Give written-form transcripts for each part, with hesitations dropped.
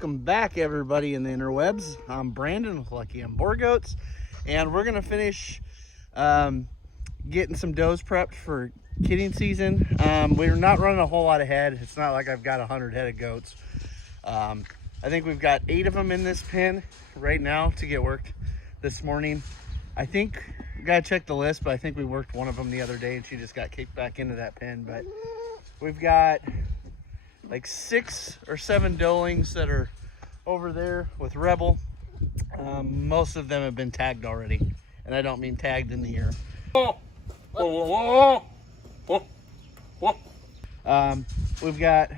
Welcome back, everybody in the interwebs. I'm Brandon with Lucky and Boer Goats, and we're gonna finish getting some does prepped for kidding season. We're not running a whole lot of head. It's not like I've got 100 head of goats. I think we've got 8 of them in this pen right now to get worked this morning. I think we gotta check the list, but I think we worked one of them the other day and she just got kicked back into that pen. But we've got like 6 or 7 doelings that are over there with Rebel. Most of them have been tagged already, and I don't mean tagged in the ear. We've got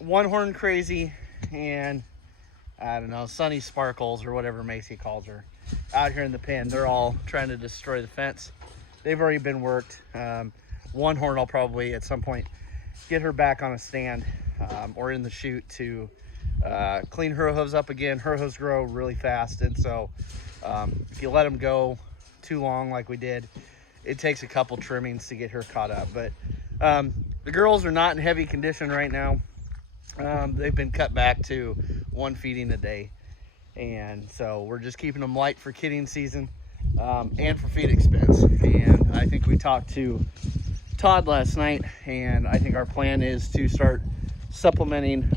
one horn crazy and I don't know, Sunny Sparkles or whatever Macy calls her out here in the pen. They're all trying to destroy the fence. They've already been worked. One horn I'll probably at some point get her back on a stand or in the chute to clean her hooves up again. Her hooves grow really fast, and so if you let them go too long like we did, it takes a couple trimmings to get her caught up. But the girls are not in heavy condition right now. They've been cut back to 1 feeding a day, and so we're just keeping them light for kidding season and for feed expense. And I think we talked to Todd last night, and I think our plan is to start supplementing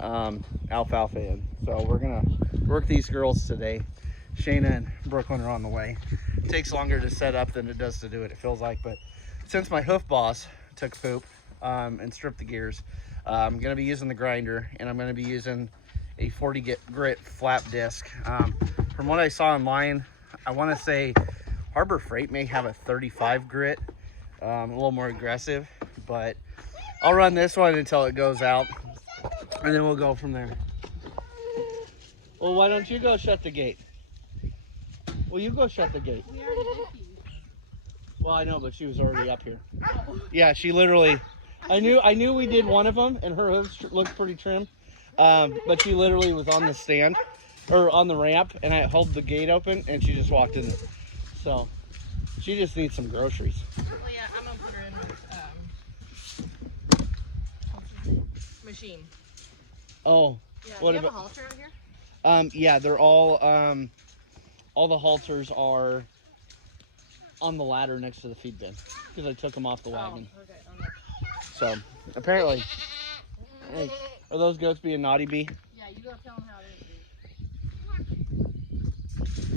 alfalfa in. So we're gonna work these girls today. Shayna and Brooklyn are on the way. It takes longer to set up than it does to do it, it feels like. But since my hoof boss took poop and stripped the gears, I'm gonna be using the grinder, and I'm gonna be using a 40 grit flap disc. From what I saw online, I want to say Harbor Freight may have a 35 grit, a little more aggressive, but I'll run this one until it goes out, and then we'll go from there. Well, why don't you go shut the gate? Well, you go shut the gate. We already did pee. Well, I know, but she was already up here. Yeah, she literally, I knew we did one of them, and her hooves looked pretty trim, but she literally was on the stand, or on the ramp, and I held the gate open, and she just walked in. So she just needs some groceries. Well, yeah, I'm gonna put her in with machine. Oh, Yeah, what do you have about a halter out here? yeah, they're all the halters are on the ladder next to the feed bin because I took them off the wagon. Oh, okay. So apparently, hey, are those goats being naughty, B? Yeah, you go tell them how it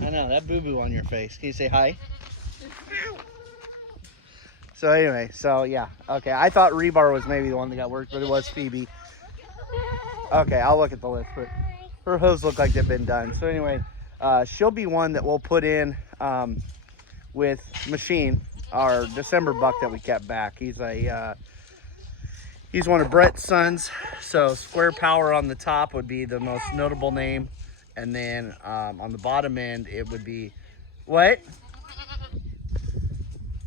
is. I know, that boo-boo on your face. Can you say hi? So anyway, so yeah, okay. I thought Rebar was maybe the one that got worked, but it was Phoebe. Okay, I'll look at the list, but her hooves look like they've been done. So anyway, she'll be one that we'll put in with Machine, our December buck that we kept back. He's one of Brett's sons, so Square Power on the top would be the most notable name, and then on the bottom end it would be what?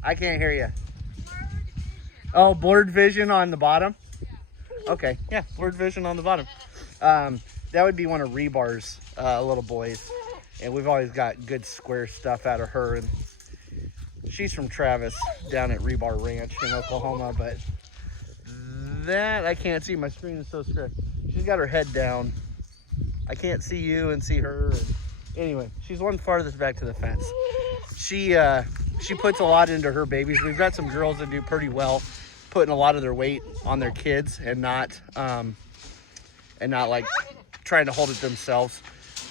I can't hear you. Oh, Blurred Vision on the bottom? Okay, yeah, Blurred Vision on the bottom. That would be one of Rebar's little boys, and we've always got good square stuff out of her. And she's from Travis down at Rebar Ranch in Oklahoma, but that I can't see. My screen is so square. She's got her head down. I can't see you and see her. And anyway, she's one farthest back to the fence. She puts a lot into her babies. We've got some girls that do pretty well, putting a lot of their weight on their kids and not like trying to hold it themselves.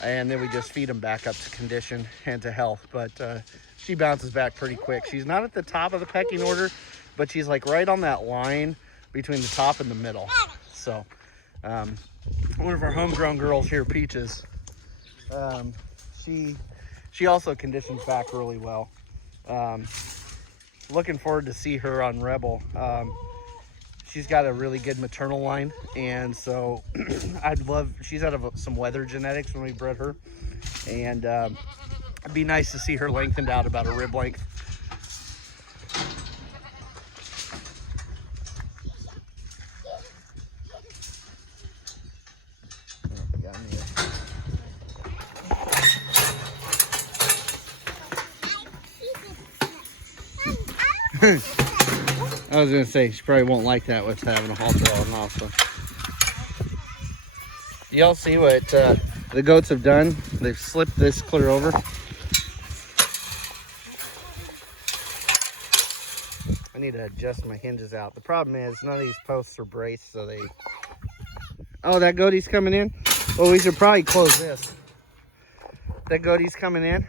And then we just feed them back up to condition and to health. But she bounces back pretty quick. She's not at the top of the pecking order, but she's like right on that line between the top and the middle. So one of our homegrown girls here, Peaches, she also conditions back really well. Looking forward to see her on Rebel. She's got a really good maternal line, and so she's out of some weather genetics when we bred her, and it'd be nice to see her lengthened out about a rib length. I was gonna say she probably won't like that with having a halter on also. Y'all see what the goats have done? They've slipped this clear over. I need to adjust my hinges out. The problem is none of these posts are braced, so they... Oh, that goatie's coming in? Well, we should probably close this. That goatie's coming in.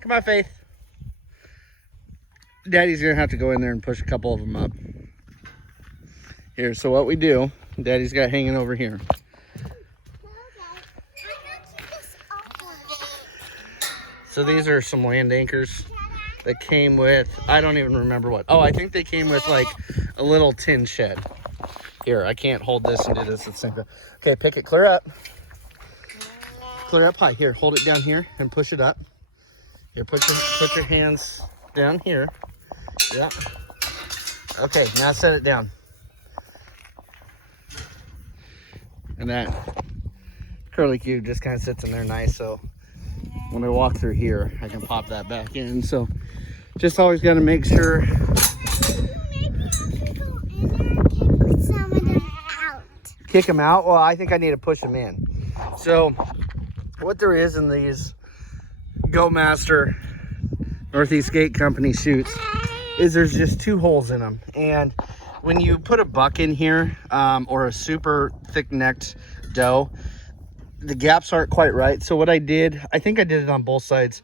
Come on, Faith. Daddy's gonna have to go in there and push a couple of them up. Here, so what we do, Daddy's got hanging over here. So these are some land anchors that came with, I don't even remember what. Oh, I think they came with like a little tin shed. Here, I can't hold this and do this at the same time. Okay, pick it clear up. Clear up high. Here, hold it down here and push it up. Here, put your hands down here. Yeah. Okay, now set it down. And that curly cube just kind of sits in there nice, so when I walk through here, I can pop that back in. So just always got to make sure. Kick them out? Well, I think I need to push them in. So what there is in these Go Master Northeast Gate Company chutes is there's just 2 holes in them. And when you put a buck in here or a super thick-necked doe, the gaps aren't quite right. So what I did, I think I did it on both sides.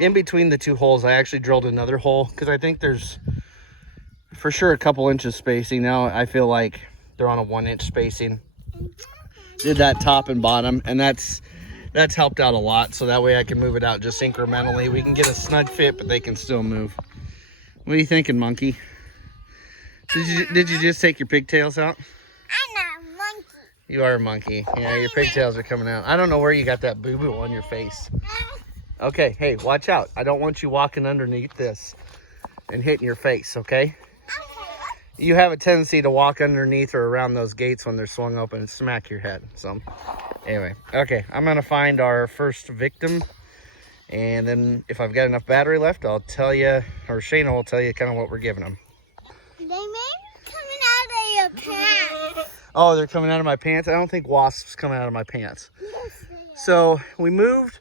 In between the 2 holes, I actually drilled another hole because I think there's for sure a couple inches spacing. Now I feel like they're on a 1-inch spacing. Did that top and bottom, and that's helped out a lot. So that way I can move it out just incrementally. We can get a snug fit, but they can still move. What are you thinking, monkey? Did you just take your pigtails out? I'm not a monkey. You are a monkey. Yeah, your pigtails are coming out. I don't know where you got that boo-boo on your face. Okay, hey, watch out. I don't want you walking underneath this and hitting your face, okay? You have a tendency to walk underneath or around those gates when they're swung open and smack your head. So, anyway, okay, I'm going to find our first victim. And then if I've got enough battery left, I'll tell you, or Shayna will tell you kind of what we're giving them. They may be coming out of your pants. Oh, they're coming out of my pants? I don't think wasps coming out of my pants. So we moved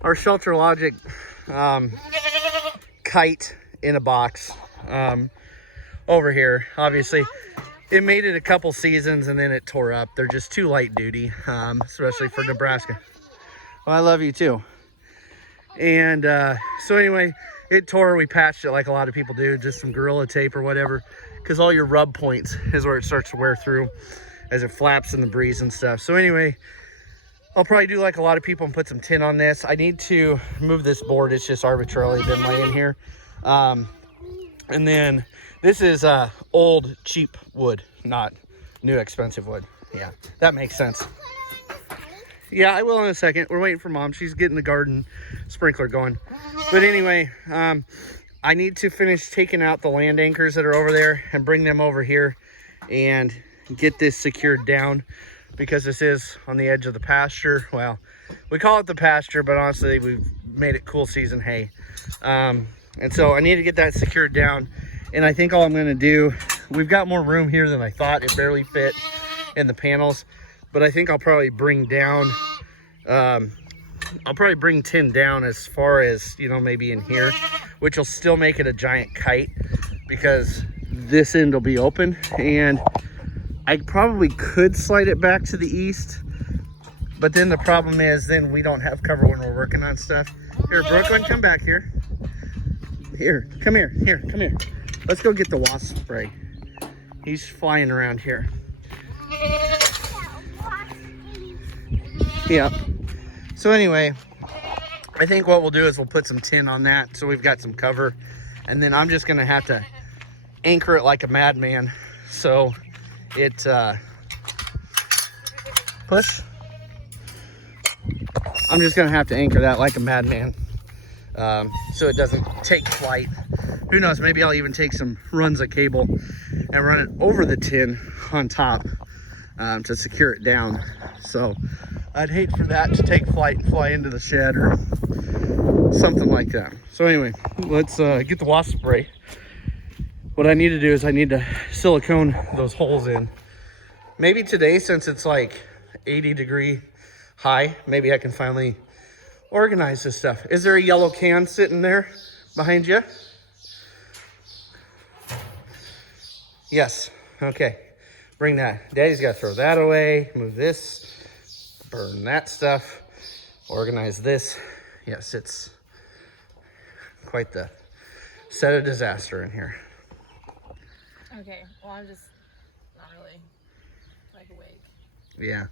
our Shelter Logic kite in a box over here. Obviously, it made it a couple seasons and then it tore up. They're just too light duty, especially for Nebraska. Well, I love you too. And so anyway, it tore. We patched it like a lot of people do, just some Gorilla Tape or whatever, because all your rub points is where it starts to wear through as it flaps in the breeze and stuff. So anyway, I'll probably do like a lot of people and put some tin on this. I need to move this board. It's just arbitrarily been laying here. And then this is old cheap wood, not new expensive wood. Yeah, that makes sense. Yeah, I will in a second. We're waiting for Mom. She's getting the garden sprinkler going. But anyway, I need to finish taking out the land anchors that are over there and bring them over here and get this secured down, because this is on the edge of the pasture. Well, we call it the pasture, but honestly, we've made it cool season hay. And so I need to get that secured down. And I think all I'm going to do, we've got more room here than I thought. It barely fit in the panels. But I think I'll probably bring down, I'll probably bring tin down as far as, you know, maybe in here, which will still make it a giant kite, because this end will be open. And I probably could slide it back to the east, but then the problem is then we don't have cover when we're working on stuff. Here, Brooklyn, come back here. Here, come here, come here. Let's go get the wasp spray. He's flying around here. Yeah. So anyway, I think what we'll do is we'll put some tin on that so we've got some cover, and then I'm just gonna have to anchor it like a madman. So it push. I'm just gonna have to anchor that like a madman, so it doesn't take flight. Who knows? Maybe I'll even take some runs of cable and run it over the tin on top to secure it down. So I'd hate for that to take flight and fly into the shed or something like that. So anyway, let's get the wasp spray. What I need to do is I need to silicone those holes in Maybe today, since it's like 80-degree high, maybe I can finally organize this stuff. Is there a yellow can sitting there behind you? Yes. Okay. Bring that. Daddy's got to throw that away. Move this. Burn that stuff. Organize this. Yes, it's quite the set of disaster in here. Okay. Well, I'm just not really like awake. Yeah.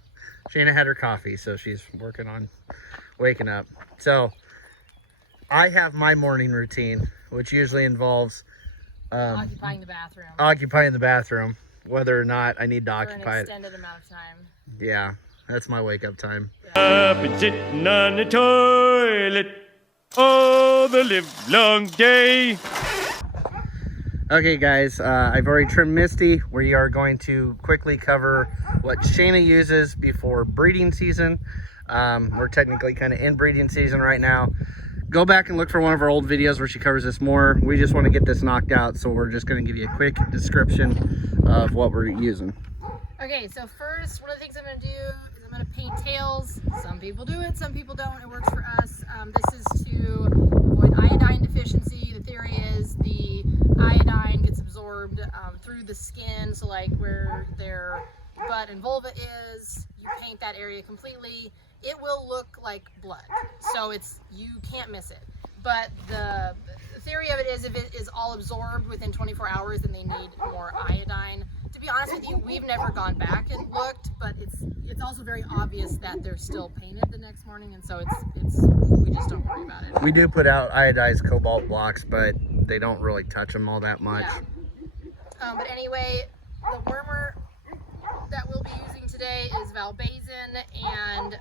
Shayna had her coffee, so she's working on waking up. So I have my morning routine, which usually involves Occupying the bathroom. whether or not I need to for occupy an it. extended amount of time. Yeah, that's my wake up time. Up and sitting on the toilet all the live long day. Okay, guys, I've already trimmed Misty. We are going to quickly cover what Shayna uses before breeding season. We're technically kind of in breeding season right now. Go back and look for one of our old videos where she covers this more. We just want to get this knocked out, so we're just going to give you a quick description of what we're using. Okay, so first, one of the things I'm going to do is I'm going to paint tails. Some people do it, some people don't. It works for us. This is to avoid iodine deficiency. The theory is the iodine gets absorbed through the skin, so like where their butt and vulva is, you paint that area completely. It will look like blood, so you can't miss it. But the theory of it is if it is all absorbed within 24 hours, then they need more iodine. To be honest with you, we've never gone back and looked, but it's also very obvious that they're still painted the next morning, and so we just don't worry about it. We do put out iodized cobalt blocks, but they don't really touch them all that much. Yeah. But anyway, the wormer that we'll be using today is valbazin and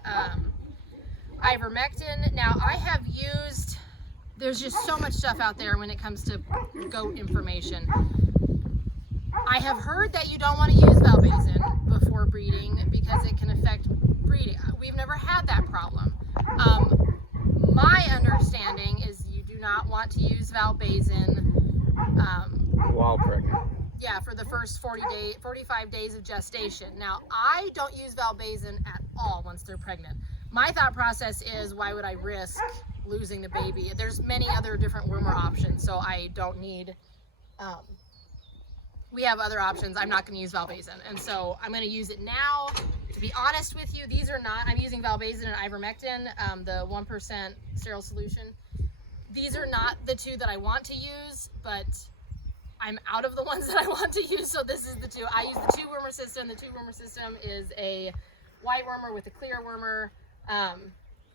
ivermectin. Now, I have used, there's just so much stuff out there when it comes to goat information. I have heard that you don't want to use valbazin before breeding because it can affect breeding. We've never had that problem. My understanding is you do not want to use valbazin While pregnant. yeah, for the first 45 days of gestation. Now, I don't use valbazin at all once they're pregnant. My thought process is, why would I risk losing the baby? There's many other different wormer options, so I don't need, we have other options. I'm not going to use valbazin, and so I'm going to use it now. To be honest with you, these are not, I'm using valbazin and ivermectin, the 1% sterile solution. These are not the two that I want to use, but I'm out of the ones that I want to use, so this is the two. I use the two wormer system. The two wormer system is a white wormer with a clear wormer.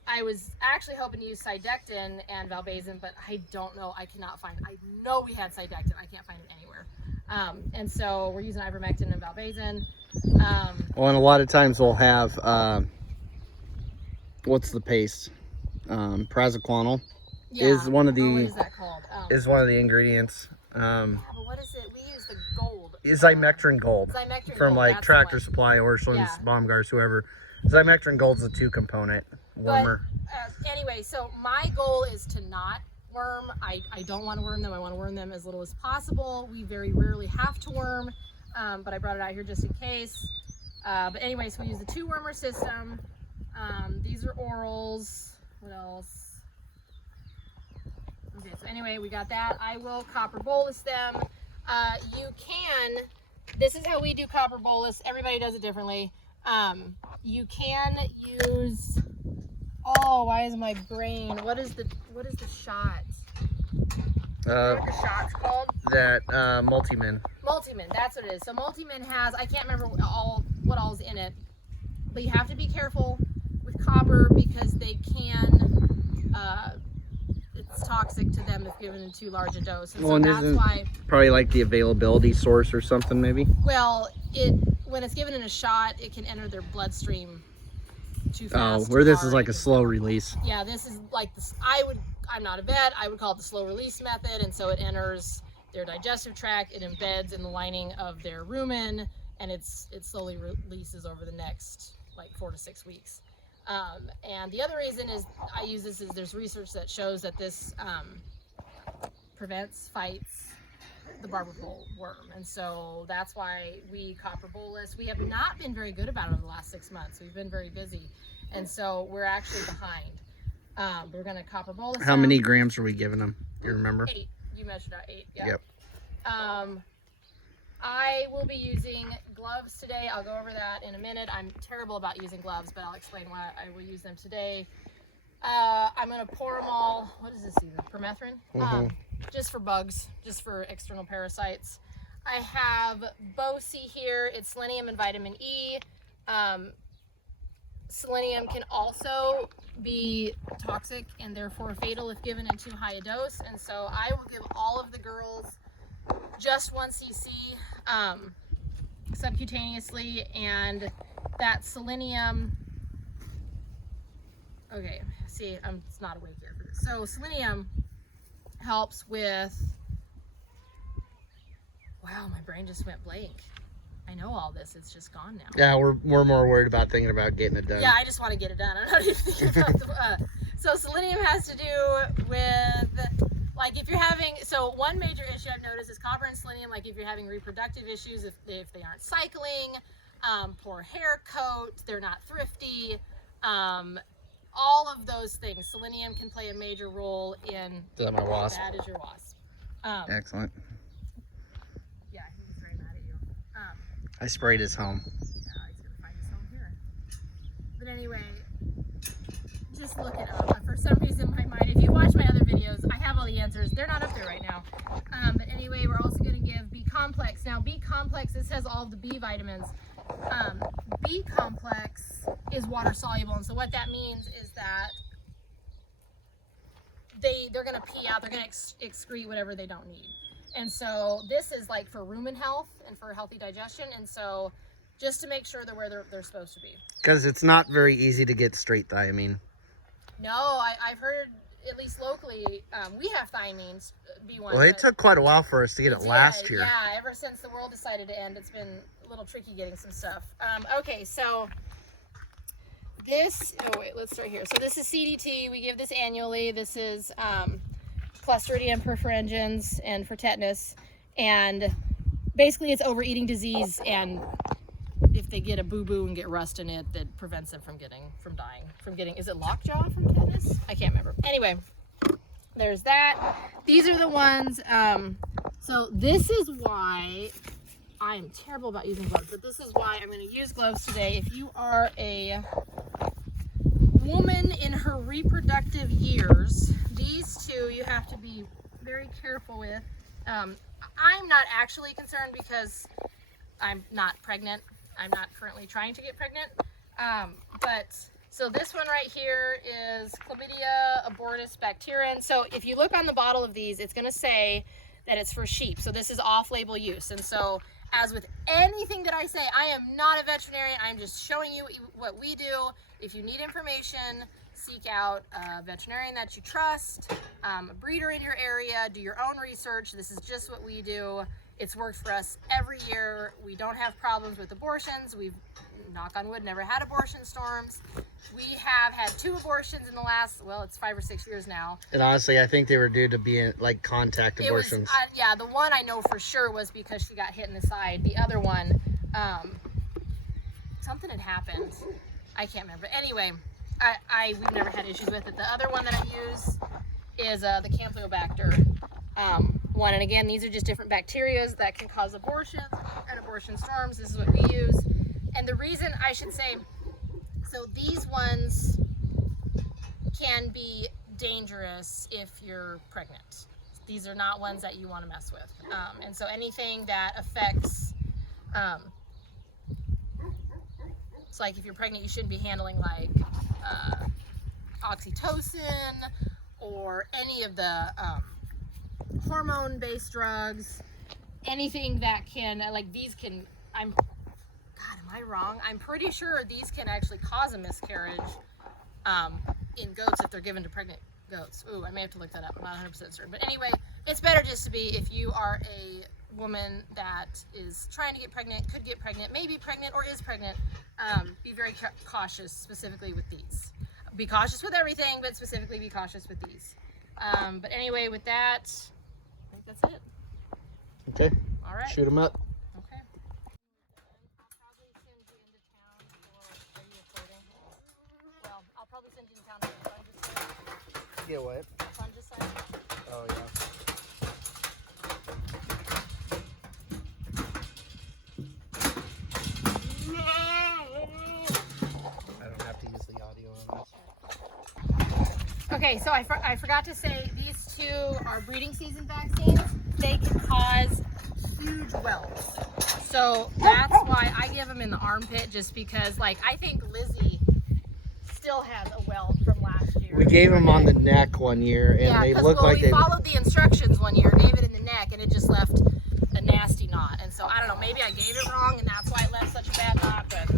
I was actually hoping to use Cydectin and valbazin, but I don't know. I cannot find it. I know we had Cydectin. I can't find it anywhere. And so we're using ivermectin and valbazin. Well, and a lot of times we'll have, what's the paste? Praziquantel is one of the, what is that called? is one of the ingredients. But what is it? We use the gold. Zymectrin Gold. Zymectrin From Gold, like that's Tractor what. Supply, Orscheln's, Yeah. Baumgars, whoever. Zymectrin Gold's a 2-component wormer. But, anyway, so my goal is to not worm. I don't want to worm them. I want to worm them as little as possible. We very rarely have to worm, but I brought it out here just in case. But anyway, so we use the two wormer system. These are orals. What else? Okay, so anyway, we got that. I will copper bolus them. You can, this is how we do copper bolus. Everybody does it differently. You can use, oh, why is my brain, what is the shot? What the shot's called? That Multimin. Multimin, that's what it is. So Multimin has, I can't remember what all's in it, but you have to be careful with copper because they can, it's toxic to them if given in too large a dose. And Well, and so that's isn't why, probably like the availability source or something maybe? well, when it's given in a shot, it can enter their bloodstream too fast. Oh, where too this is hard. like a slow release. Yeah, this is like this. I'm not a vet. I would call it the slow release method, and so it enters their digestive tract. It embeds in the lining of their rumen, and it slowly releases over the next like 4 to 6 weeks. And the other reason is I use this is there's research that shows that this prevents fights the barber pole worm. And so that's why we copper bolus. We have not been very good about it over the last 6 months. We've been very busy. And so we're actually behind. We're going to copper bolus. How many grams are we giving them? You remember? 8. You measured out 8. Yeah. Yep. I will be using gloves today. I'll go over that in a minute. I'm terrible about using gloves, but I'll explain why I will use them today. I'm going to pour them all. What is this even? Permethrin? Just for bugs, just for external parasites. I have Boce here. It's selenium and vitamin E. Selenium can also be toxic and therefore fatal if given in too high a dose. And so I will give all of the girls just 1 cc subcutaneously, and that selenium, okay, see, I'm it's not awake yet for this. So selenium helps with, wow, my brain just went blank. I know all this, it's just gone now. Yeah, we're more worried about thinking about getting it done. Yeah, I just want to get it done. I'm not even thinking about the, so selenium has to do with, like, if you're having, so one major issue I've noticed is copper and selenium, like if you're having reproductive issues, if they aren't cycling, poor hair coat, they're not thrifty, all of those things, selenium can play a major role in. Is that my wasp? That is your wasp. Excellent. Yeah, he's very mad at you. I sprayed his home. Now he's gonna find his home here. But anyway, just look it up. For some reason, my mind, if you watch my other videos, I have all the answers. They're not up there right now. But anyway, we're also going to give B complex. Now, B complex, this has all of the B vitamins. B complex is water soluble, and so what that means is that they're going to pee out, they're going to excrete whatever they don't need. And so this is like for rumen health and for healthy digestion, and so just to make sure they're where they're supposed to be. Because it's not very easy to get straight thiamine. No, I've heard, at least locally, we have thiamines, B1. Well, it took quite a while for us to get it last year. Yeah, ever since the world decided to end, it's been a little tricky getting some stuff. Okay, so this, oh wait, let's start here. So this is CDT, we give this annually. This is Clostridium perfringens and for tetanus. And basically it's overeating disease, and if they get a boo-boo and get rust in it, that prevents them from dying, is it lockjaw from tetanus? I can't remember. Anyway, there's that. These are the ones, so this is why I'm terrible about using gloves, but this is why I'm going to use gloves today. If you are a woman in her reproductive years, these two you have to be very careful with. I'm not actually concerned because I'm not pregnant. I'm not currently trying to get pregnant, but so this one right here is Chlamydia abortus bacterium. So if you look on the bottle of these, it's going to say that it's for sheep. So this is off-label use. And so as with anything that I say, I am not a veterinarian. I'm just showing you what we do. If you need information, seek out a veterinarian that you trust, a breeder in your area, do your own research. This is just what we do. It's worked for us every year. We don't have problems with abortions. We've, knock on wood, never had abortion storms. We have had 2 abortions in the last, well, it's 5 or 6 years now. And honestly, I think they were due to be like contact abortions. Yeah, the one I know for sure was because she got hit in the side. The other one, something had happened. I can't remember. Anyway, we've never had issues with it. The other one that I use is the Campylobacter one. And again, these are just different bacteria that can cause abortions and abortion storms. This is what we use. And the reason I should say, so these ones can be dangerous if you're pregnant. These are not ones that you want to mess with. And so anything that affects, it's like if you're pregnant, you shouldn't be handling like oxytocin or any of the hormone-based drugs. Anything that can, like these can, God, am I wrong? I'm pretty sure these can actually cause a miscarriage in goats if they're given to pregnant goats. Ooh, I may have to look that up. I'm not 100% certain. But anyway, it's better just to be, if you are a woman that is trying to get pregnant, could get pregnant, may be pregnant, or is pregnant, be very cautious specifically with these. Be cautious with everything, but specifically be cautious with these. But anyway, with that, I think that's it. Okay. All right. Shoot them up. Okay. I'll probably send you into town for. Are you recording? Well, I'll probably send you into town for fungicide. Get what? Fungicide. Oh yeah. I don't have to use the audio on this. Okay, so I forgot to say these two are breeding season vaccines. They can cause huge welts. So that's why I give them in the armpit, just because, like, I think Lizzie still has a welt from last year. We gave them on the neck one year, and they look like we followed the instructions one year, gave it in the neck, and it just left a nasty knot. And so I don't know, maybe I gave it wrong, and that's why it left such a bad knot. But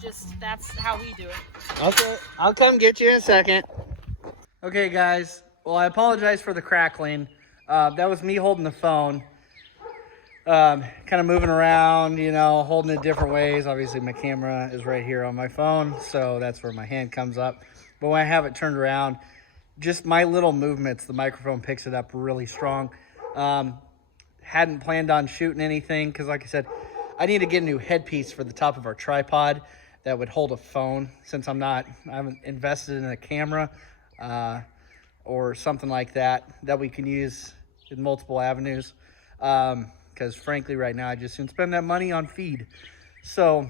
just that's how we do it. Okay, I'll come get you in a second. Okay, guys. Well, I apologize for the crackling. That was me holding the phone, kind of moving around, you know, holding it different ways. Obviously, my camera is right here on my phone, so that's where my hand comes up. But when I have it turned around, just my little movements, the microphone picks it up really strong. Hadn't planned on shooting anything because, like I said, I need to get a new headpiece for the top of our tripod that would hold a phone, since I haven't invested in a camera or something like that we can use in multiple avenues. Because frankly, right now I just soon spend that money on feed. So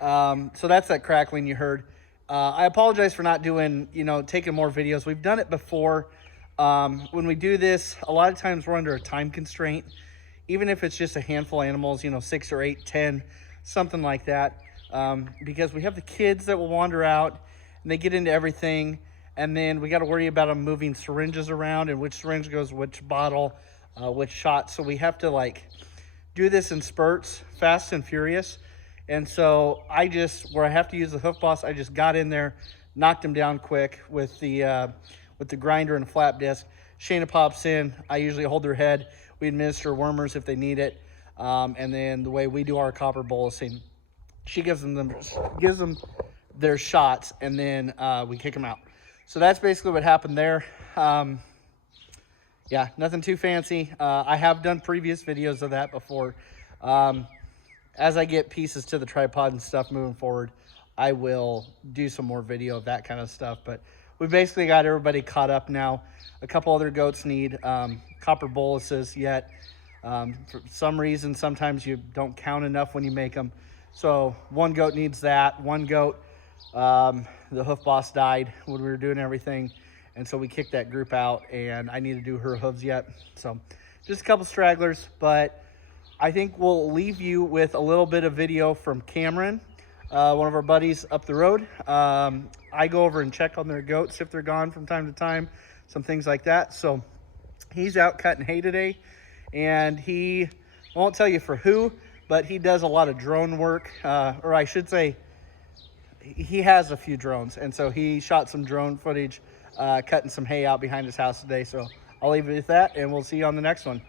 that's that crackling you heard. I apologize for not doing, taking more videos. We've done it before. When we do this, a lot of times we're under a time constraint, even if it's just a handful of animals, 6 or 8, 10, something like that. Because we have the kids that will wander out and they get into everything. And then we got to worry about them moving syringes around and which syringe goes which bottle, which shot. So we have to do this in spurts, fast and furious. And so where I have to use the hoof boss, I just got in there, knocked him down quick with the grinder and a flap disc. Shayna pops in. I usually hold their head. We administer wormers if they need it. And then the way we do our copper bolusing, she gives them their shots, and then we kick them out. So that's basically what happened there. Yeah, nothing too fancy. I have done previous videos of that before. As I get pieces to the tripod and stuff moving forward, I will do some more video of that kind of stuff. But we basically got everybody caught up now. A couple other goats need copper boluses yet. For some reason, sometimes you don't count enough when you make them. So one goat needs that. One goat, the hoof boss died when we were doing everything. And so we kicked that group out, and I need to do her hooves yet. So just a couple stragglers, but I think we'll leave you with a little bit of video from Cameron, one of our buddies up the road. I go over and check on their goats if they're gone from time to time, some things like that. So he's out cutting hay today, and he won't tell you for who, but he does a lot of drone work, or I should say he has a few drones. And so he shot some drone footage, cutting some hay out behind his house today. So I'll leave it at that, and we'll see you on the next one.